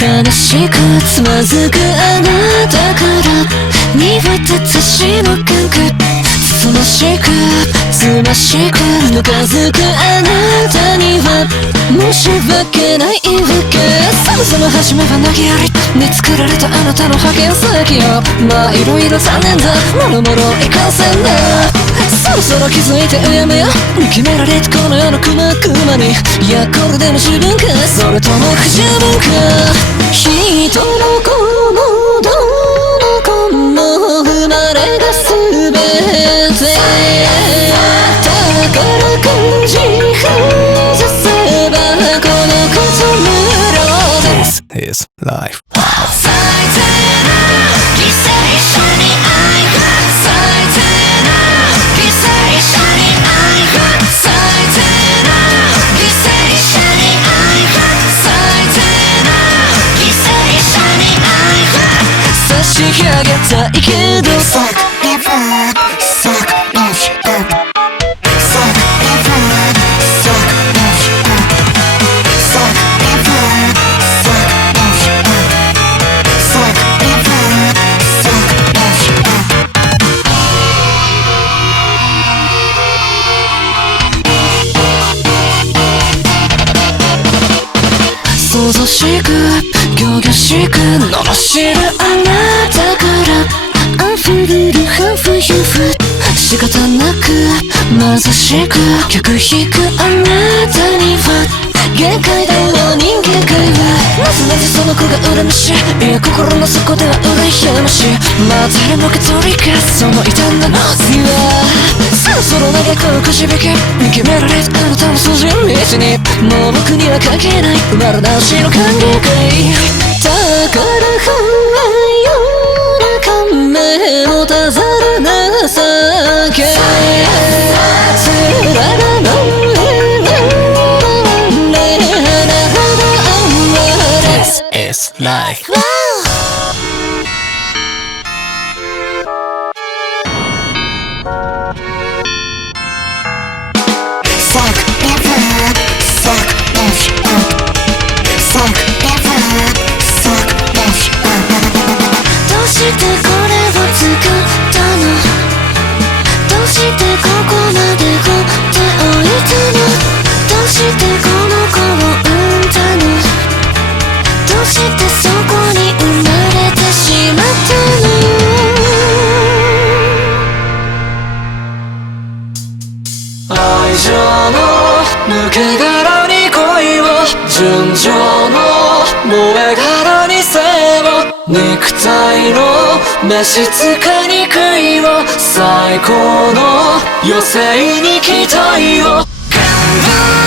悲しくつまずくあなたから濁った血の感覚つつましくつましくぬかずくあなたには申し訳ないわけそもそも初めは投げやりに作られたあなたの派遣先よまあいろいろ残念だもろもろいかんせんなそろそろ気づいてうやめよ決められたこの世のくまくまにいやこれでも十分かそれとも不十分か人の子もどの子も生まれが全て宝くじ外せばこのこと無料です This is life最低な犠牲者に愛が最低な犠牲者に愛が最低な犠牲者に愛が最低な犠牲者に愛が差し上げたいけど Suck never suck never suck never suck never suck never suck never suck never suck never 想像しく仰々しく罵るあなたから溢れるハーフユーフ仕方なく貧しく客引くあなたには限界だろう人間界はなぜその子が恨ましいいや心の底では羨ましいまあ誰もが取り返すその異端なノーズはそろそろ嘆くくじ引き決められたあなたの筋道にもう僕には関係ない生まれ直しの歓迎会だから夜中目もたざらなさけつららのThis is life suck never suck never suck never suck never どうしてこれを作ったのどうしてここまで放っておいたのどうしてこの子を産んだのどうしてそこに生まれてしまったの愛情の抜け殻に恋を純情の燃え殻に背を肉体の召使かにくいを最高の余生に期待を頑張る